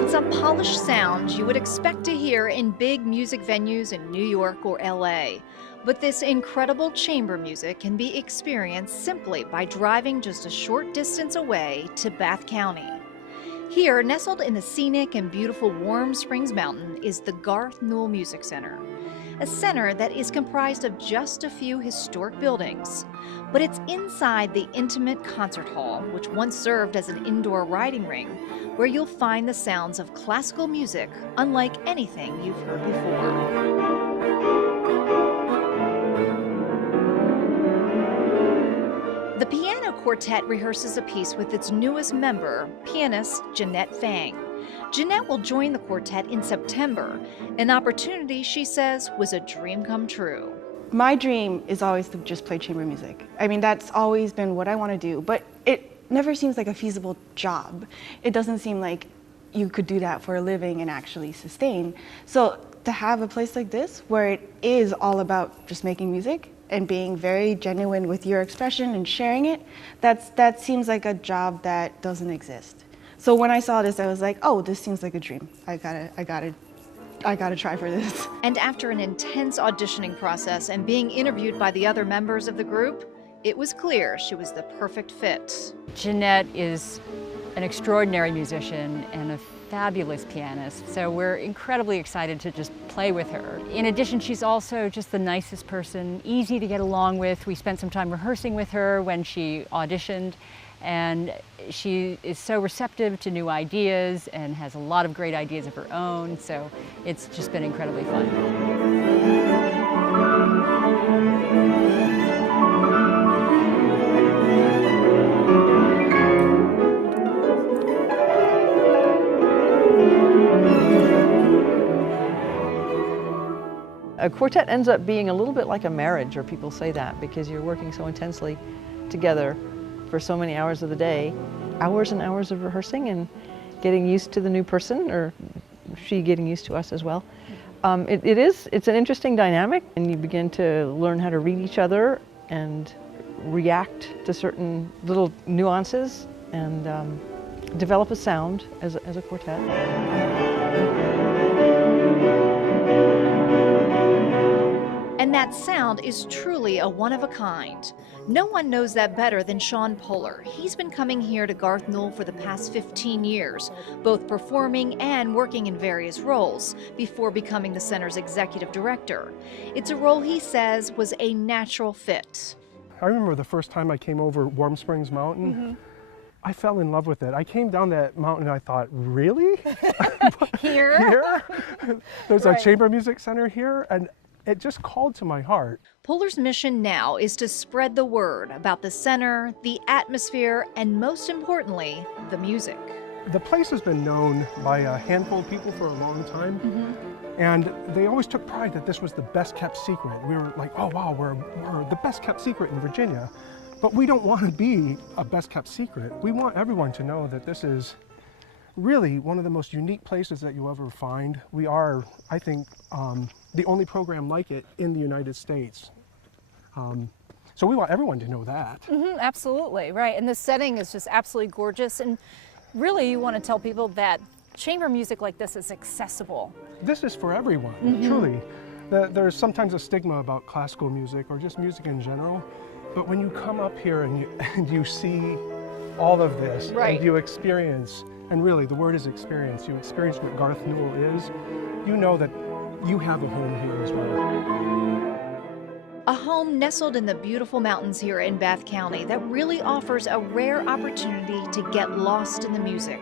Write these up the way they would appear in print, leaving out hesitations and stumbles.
It's a polished sound you would expect to hear in big music venues in New York or LA. But this incredible chamber music can be experienced simply by driving just a short distance away to Bath County. Here, nestled in the scenic and beautiful Warm Springs Mountain, is the Garth Newel Music Center, a center that is comprised of just a few historic buildings. But it's inside the intimate concert hall, which once served as an indoor riding ring, where you'll find the sounds of classical music unlike anything you've heard before. The piano quartet rehearses a piece with its newest member, pianist Jeanette Fang. Jeanette will join the quartet in September, an opportunity she says was a dream come true. My dream is always to just play chamber music. I mean, that's always been what I want to do, but it never seems like a feasible job. It doesn't seem like you could do that for a living and actually sustain. So to have a place like this where it is all about just making music and being very genuine with your expression and sharing it, that seems like a job that doesn't exist. So when I saw this, I was like, oh, this seems like a dream. I gotta try for this. And after an intense auditioning process and being interviewed by the other members of the group, it was clear she was the perfect fit. Jeanette is an extraordinary musician and a fabulous pianist, so we're incredibly excited to just play with her. In addition, she's also just the nicest person, easy to get along with. We spent some time rehearsing with her when she auditioned, and she is so receptive to new ideas and has a lot of great ideas of her own, so it's just been incredibly fun. A quartet ends up being a little bit like a marriage, or people say that, because you're working so intensely together for so many hours of the day, hours and hours of rehearsing and getting used to the new person, or she getting used to us as well. It's an interesting dynamic, and you begin to learn how to read each other and react to certain little nuances and develop a sound as a quartet. And that sound is truly a one-of-a-kind. No one knows that better than Sean Poehler. He's been coming here to Garth Newel for the past 15 years, both performing and working in various roles, before becoming the center's executive director. It's a role he says was a natural fit. I remember the first time I came over Warm Springs Mountain, I fell in love with it. I came down that mountain and I thought, really? Here? There's a chamber music center here? And it just called to my heart. Poehler's mission now is to spread the word about the center, the atmosphere, and most importantly, the music. The place has been known by a handful of people for a long time, and they always took pride that this was the best kept secret. We were like, oh wow, we're the best kept secret in Virginia. But we don't want to be a best kept secret. We want everyone to know that this is really one of the most unique places that you'll ever find. We are, I think, the only program like it in the United States. So we want everyone to know that. Absolutely, right. And the setting is just absolutely gorgeous. And really, you want to tell people that chamber music like this is accessible. This is for everyone, truly. There's sometimes a stigma about classical music or just music in general. But when you come up here and you see all of this, and you experience, and really the word is experience, you experience what Garth Newel is, you know that you have a home here as well. A home nestled in the beautiful mountains here in Bath County that really offers a rare opportunity to get lost in the music.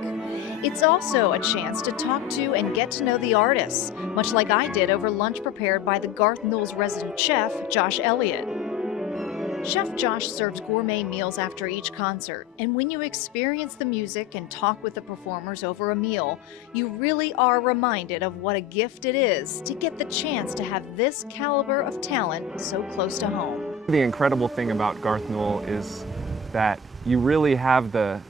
It's also a chance to talk to and get to know the artists, much like I did over lunch prepared by the Garth Newel's resident chef, Josh Elliott. Chef Josh serves gourmet meals after each concert, and when you experience the music and talk with the performers over a meal, you really are reminded of what a gift it is to get the chance to have this caliber of talent so close to home. The incredible thing about Garth Newel is that you really have the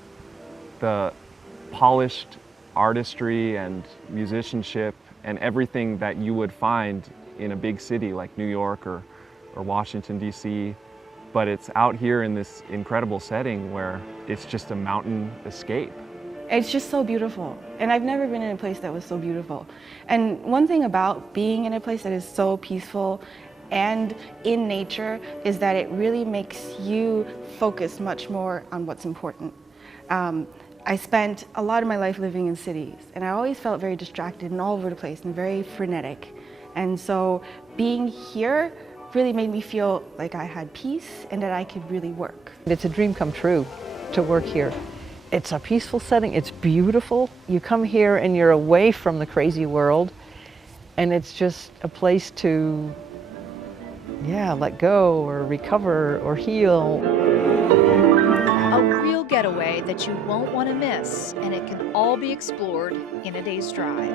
polished artistry and musicianship and everything that you would find in a big city like New York or Washington, D.C., but it's out here in this incredible setting where it's just a mountain escape. It's just so beautiful. And I've never been in a place that was so beautiful. And one thing about being in a place that is so peaceful and in nature is that it really makes you focus much more on what's important. I spent a lot of my life living in cities, and I always felt very distracted and all over the place and very frenetic. And so being here really made me feel like I had peace and that I could really work. It's a dream come true to work here. It's a peaceful setting, it's beautiful. You come here and you're away from the crazy world, and it's just a place to, yeah, let go or recover or heal. A real getaway that you won't want to miss, and it can all be explored in a day's drive.